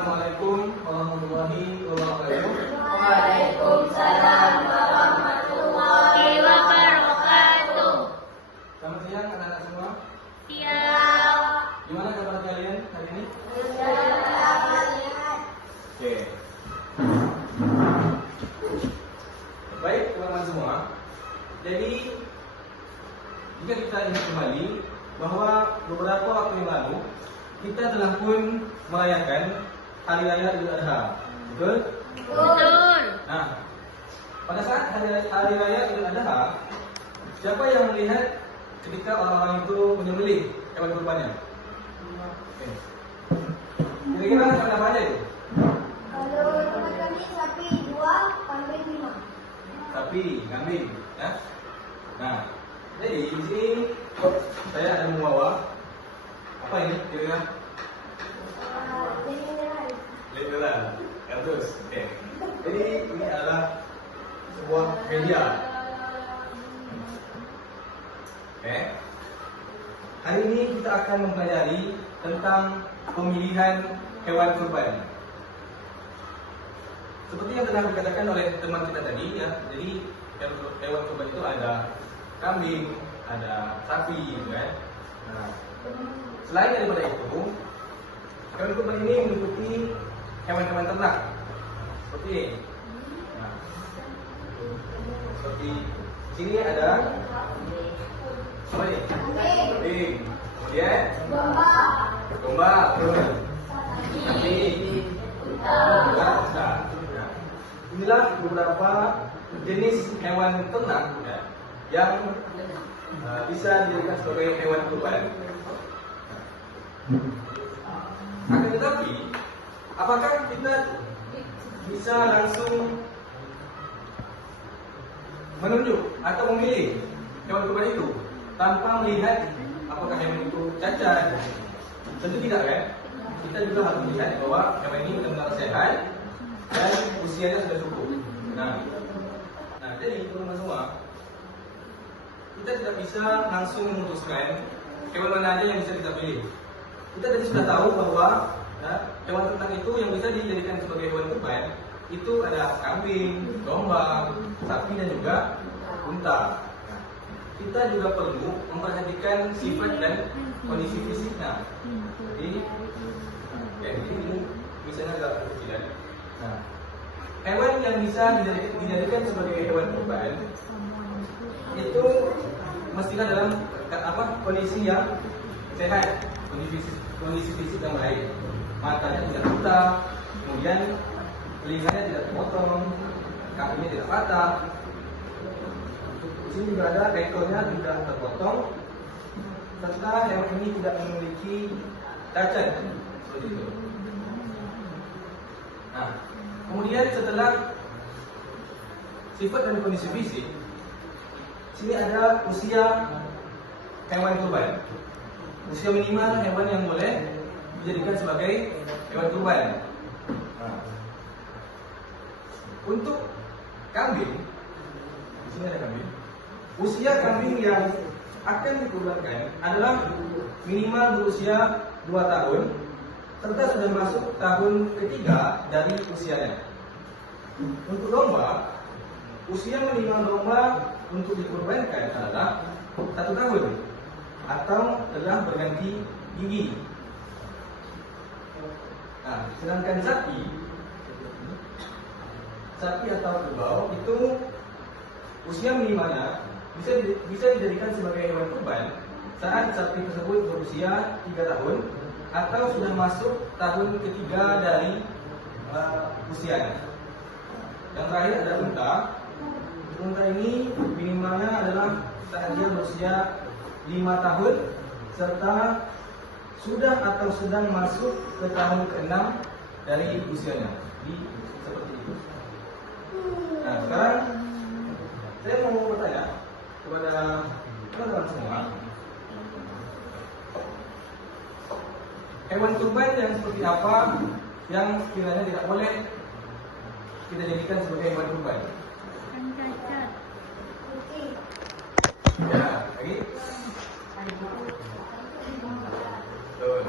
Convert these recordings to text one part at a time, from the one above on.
Assalamualaikum warahmatullahi wabarakatuh. Waalaikumsalam warahmatullahi wabarakatuh. Selamat siang anak-anak semua. Siang. Gimana kabar kalian hari ini? Oke. Baik teman-teman semua. Jadi jika kita ingat kembali bahwa beberapa waktu yang lalu kita telah pun merayakan Hari Raya Idul Adha. Betul? Betul. Nah, pada saat hari Raya Idul Adha, siapa yang melihat ketika orang-orang itu menyembelih hewan kurbannya? Oke. Kira-kira hewan apa aja itu? Kalau tempat kami sapi 2, kambing 5. Sapi, kambing, ya. Nah, jadi di sini saya ada membawa apa ini? Kira-kira? Literal, kardus. Oke. Jadi ini adalah sebuah media. Oke. Hari ini kita akan mempelajari tentang pemilihan hewan kurban. Seperti yang telah dikatakan oleh teman kita tadi, ya. Jadi hewan kurban itu ada kambing, ada sapi, gitu kan. Nah, selain daripada itu, hewan kurban ini meliputi hewan-hewan ternak seperti ini. Nah, seperti sini ada apa ini? Kambing. Kemudian domba, sapi, unta. Nah, inilah beberapa jenis hewan ternak, ya, yang bisa dijadikan sebagai hewan kurban. Akan tetapi, apakah kita bisa langsung menunjuk atau memilih hewan kurban itu tanpa melihat apakah hewan itu cacat? Tentu tidak, kan? Kita juga harus melihat bahwa hewan ini benar-benar sehat dan usianya sudah cukup. Nah, jadi teman-teman semua, kita tidak bisa langsung memutuskan hewan mana aja yang bisa kita pilih. Kita tadi sudah tahu bahwa hewan ternak itu yang bisa dijadikan sebagai hewan kurban itu ada kambing, domba, sapi dan juga unta. Nah, kita juga perlu memperhatikan sifat dan kondisi fisiknya. Jadi, ini misalnya adalah kecil. Nah, hewan yang bisa dijadikan sebagai hewan kurban itu mestilah dalam kondisi yang sehat, kondisi fisik yang baik. Matanya tidak buta, kemudian telinganya tidak terpotong, kakinya tidak patah. Di sini juga ada ekornya tidak terpotong, serta hewan ini tidak memiliki cacat seperti itu. Nah, kemudian setelah sifat dan kondisi fisik, sini ada usia hewan kurban. Usia minimal hewan yang boleh dijadikan sebagai hewan kurban. Nah, untuk kambing, di sini ada kambing. Usia kambing yang akan dikurbankan adalah minimal berusia 2 tahun, serta sudah masuk tahun ketiga dari usianya. Untuk domba, usia minimal domba untuk dikurbankan adalah 1 tahun atau telah berganti gigi. Nah, sedangkan sapi atau kerbau itu usia minimalnya bisa dijadikan sebagai hewan kurban saat sapi tersebut berusia 3 tahun atau sudah masuk tahun ketiga dari usianya. Yang terakhir ada unta. Unta ini minimalnya adalah saat dia berusia 5 tahun serta sudah atau sedang masuk ke tahun ke-6 dari usianya. Jadi seperti itu. Nah, sekarang saya mau bertanya kepada teman-teman semua, hewan kurban yang seperti apa yang kiranya tidak boleh kita jadikan sebagai hewan kurban? Cacat. Ya, lagi. Betul.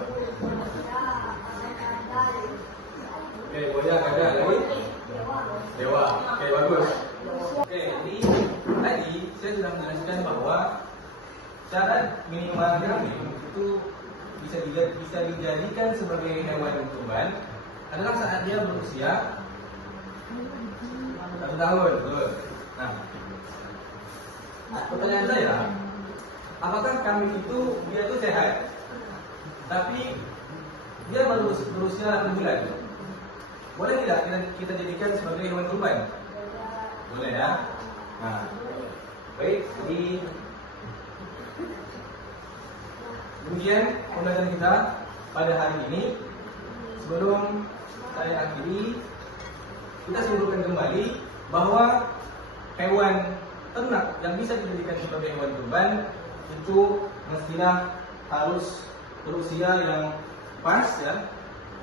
saya sudah menjelaskan bahwa cara minimal kambing itu bisa dijadikan sebagai hewan kurban adalah saat dia berusia 1 tahun. Betul. Nah, pertanyaan saya, apakah kambing itu dia itu sehat, tapi dia baru berusia 1 bulan? Boleh tidak kita jadikan sebagai hewan kurban? Boleh ya. Nah, baik. Jadi demikian pembahasan kita pada hari ini. Sebelum saya akhiri, kita simpulkan kembali bahwa hewan ternak yang bisa dijadikan sebagai hewan kurban itu mestinya harus berusia yang pas ya,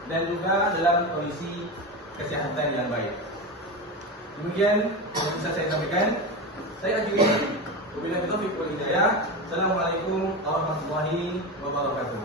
dan juga dalam kondisi kesehatan yang baik. Demikian yang bisa saya sampaikan. Saya akhiri. Wabillahi taufiq wal hidayah. Assalamualaikum warahmatullahi wabarakatuh.